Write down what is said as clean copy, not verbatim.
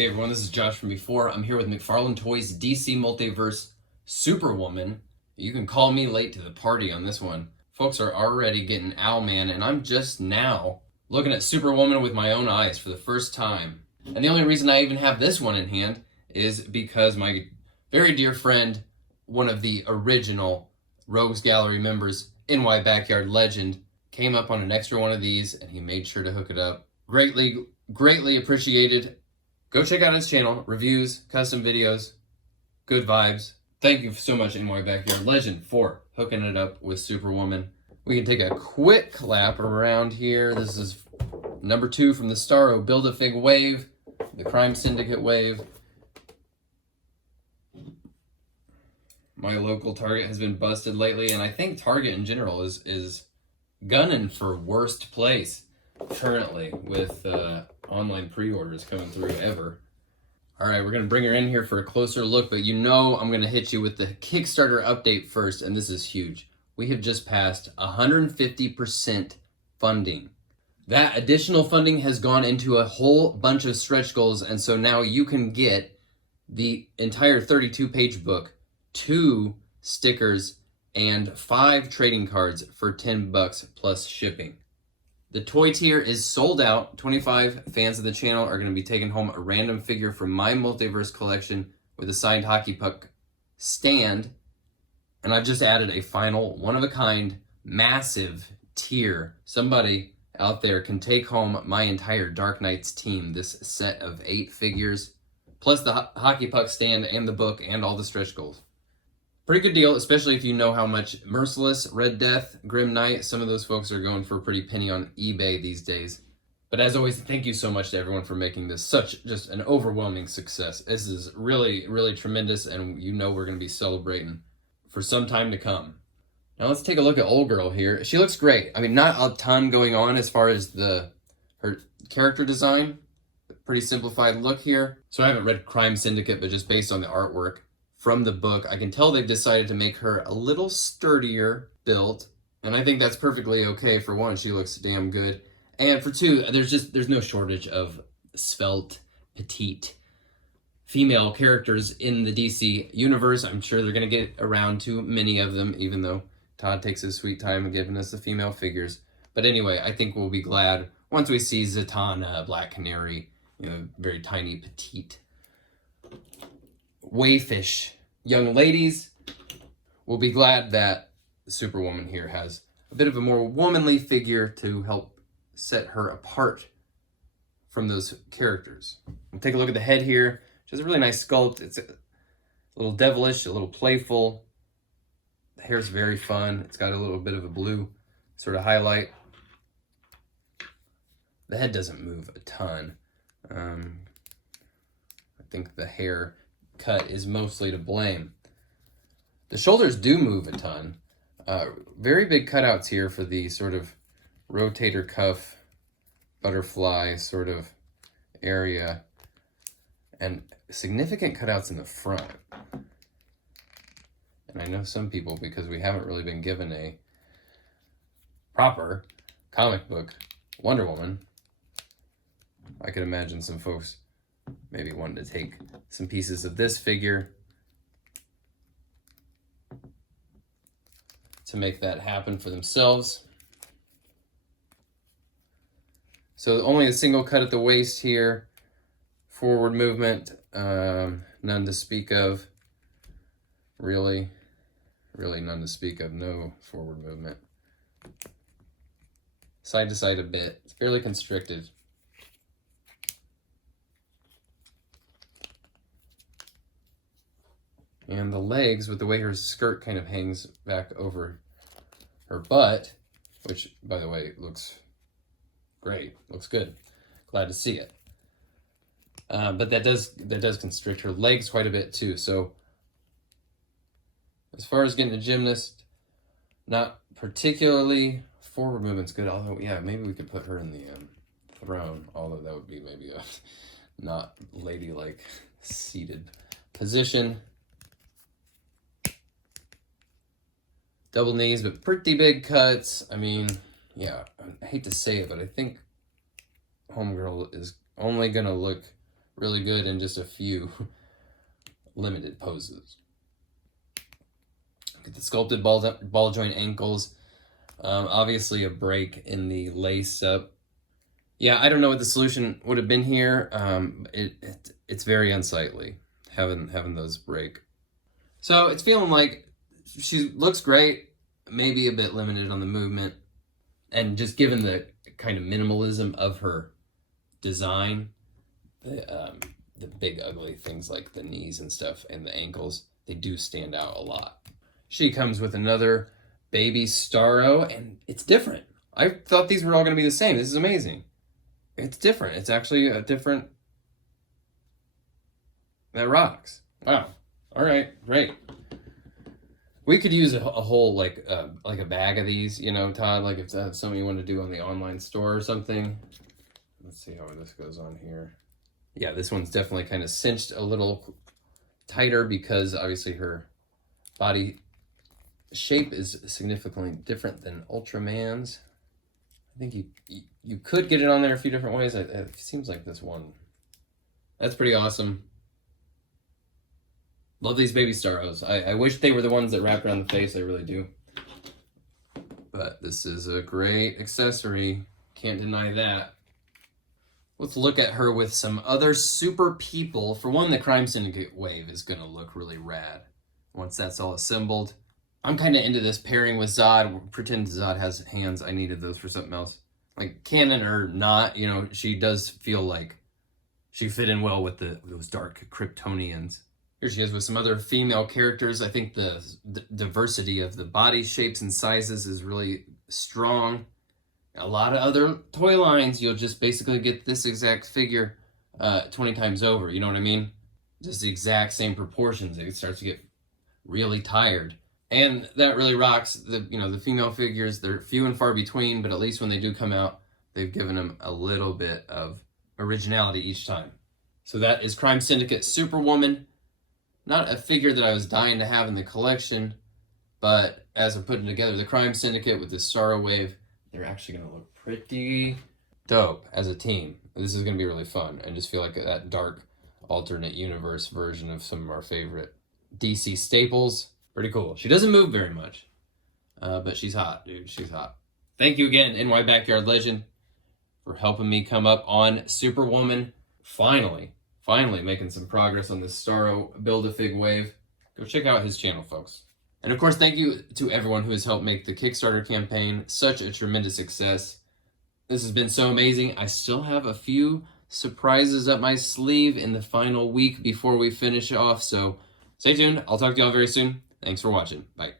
Hey everyone, this is Josh from before. I'm here with McFarlane Toys DC Multiverse Superwoman. You can call me late to the party on this one. Folks are already getting Owlman, and I'm just now looking at Superwoman with my own eyes for the first time. And the only reason I even have this one in hand is because my very dear friend, one of the original Rogues Gallery members, NY Backyard Legend, came up on an extra one of these and he made sure to hook it up. Greatly appreciated. Go check out his channel, reviews, custom videos, good vibes. Thank you so much, NY Backyard Legend, for hooking it up with Superwoman. We can take a quick lap around here. This is number 2 from the Starro Build-A-Fig wave, the Crime Syndicate wave. My local Target has been busted lately, and I think Target in general is gunning for worst place currently with online pre-orders coming through ever. All right, we're gonna bring her in here for a closer look, but you know I'm gonna hit you with the Kickstarter update first, and this is huge. We have just passed 150% funding. That additional funding has gone into a whole bunch of stretch goals, and so now you can get the entire 32-page book, 2 stickers, and 5 trading cards for $10 plus shipping. The toy tier is sold out. 25 fans of the channel are going to be taking home a random figure from my Multiverse collection with a signed hockey puck stand. And I've just added a final, one-of-a-kind, massive tier. Somebody out there can take home my entire Dark Knights team, this set of 8 figures, plus the hockey puck stand and the book and all the stretch goals. Pretty good deal, especially if you know how much Merciless, Red Death, Grim Knight, some of those folks are going for a pretty penny on eBay these days. But as always, thank you so much to everyone for making this just an overwhelming success. This is really, really tremendous, and you know we're going to be celebrating for some time to come. Now let's take a look at Old Girl here. She looks great. I mean, not a ton going on as far as her character design. Pretty simplified look here. So I haven't read Crime Syndicate, but just based on the artwork from the book, I can tell they've decided to make her a little sturdier built, and I think that's perfectly okay. For one, she looks damn good, and for two, there's no shortage of svelte, petite female characters in the DC universe. I'm sure they're gonna get around to many of them, even though Todd takes his sweet time in giving us the female figures. But anyway, I think we'll be glad once we see Zatanna, Black Canary, very tiny, petite wayfish young ladies. Will be glad that Superwoman here has a bit of a more womanly figure to help set her apart from those characters. We'll take a look at the head here. She has a really nice sculpt. It's a little devilish, a little playful. The hair's very fun. It's got a little bit of a blue sort of highlight. The head doesn't move a ton. I think the hair cut is mostly to blame. The shoulders do move a ton. Very big cutouts here for the sort of rotator cuff, butterfly sort of area, and significant cutouts in the front. And I know some people, because we haven't really been given a proper comic book Wonder Woman, I could imagine some folks maybe wanted to take some pieces of this figure to make that happen for themselves. So only a single cut at the waist here. Forward movement, none to speak of. Really none to speak of. No forward movement. Side to side a bit. It's fairly constricted. And the legs, with the way her skirt kind of hangs back over her butt, which, by the way, looks great, looks good. Glad to see it. But that does constrict her legs quite a bit too. So as far as getting a gymnast, not particularly. Forward movement's good, although, yeah, maybe we could put her in the throne, although that would be maybe a not ladylike seated position. Double knees, but pretty big cuts. I mean, yeah, I hate to say it, but I think Homegirl is only going to look really good in just a few limited poses. Get the sculpted ball joint ankles. Obviously a break in the lace up. Yeah, I don't know what the solution would have been here. It's very unsightly having those break. So it's feeling like she looks great, maybe a bit limited on the movement, and just given the kind of minimalism of her design, the big ugly things like the knees and stuff and the ankles, they do stand out a lot. She comes with another baby Starro, and it's different. I thought these were all going to be the same. This is amazing. It's different. It's actually a different... That rocks. Wow. All right, great. We could use a whole, like a bag of these, you know, Todd, like if that's something you want to do on the online store or something. Let's see how this goes on here. Yeah, this one's definitely kind of cinched a little tighter because obviously her body shape is significantly different than Ultraman's. I think you could get it on there a few different ways. It seems like this one. That's pretty awesome. Love these baby Starros. I wish they were the ones that wrapped around the face. I really do. But this is a great accessory. Can't deny that. Let's look at her with some other super people. For one, the Crime Syndicate wave is going to look really rad once that's all assembled. I'm kind of into this pairing with Zod. Pretend Zod has hands. I needed those for something else. Like, canon or not, you know, she does feel like she fit in well with those dark Kryptonians. Here she is with some other female characters. I think the diversity of the body shapes and sizes is really strong. A lot of other toy lines, you'll just basically get this exact figure 20 times over. You know what I mean? Just the exact same proportions. It starts to get really tired. And that really rocks. The female figures, they're few and far between, but at least when they do come out, they've given them a little bit of originality each time. So that is Crime Syndicate Superwoman. Not a figure that I was dying to have in the collection, but as I'm putting together the Crime Syndicate with this Starro wave, they're actually going to look pretty dope as a team. This is going to be really fun, and just feel like that dark alternate universe version of some of our favorite DC staples. Pretty cool. She doesn't move very much, but she's hot, dude. She's hot. Thank you again, NY Backyard Legend, for helping me come up on Superwoman. Finally making some progress on this Starro Build-A-Fig wave. Go check out his channel, folks. And of course, thank you to everyone who has helped make the Kickstarter campaign such a tremendous success. This has been so amazing. I still have a few surprises up my sleeve in the final week before we finish off, so stay tuned. I'll talk to y'all very soon. Thanks for watching. Bye.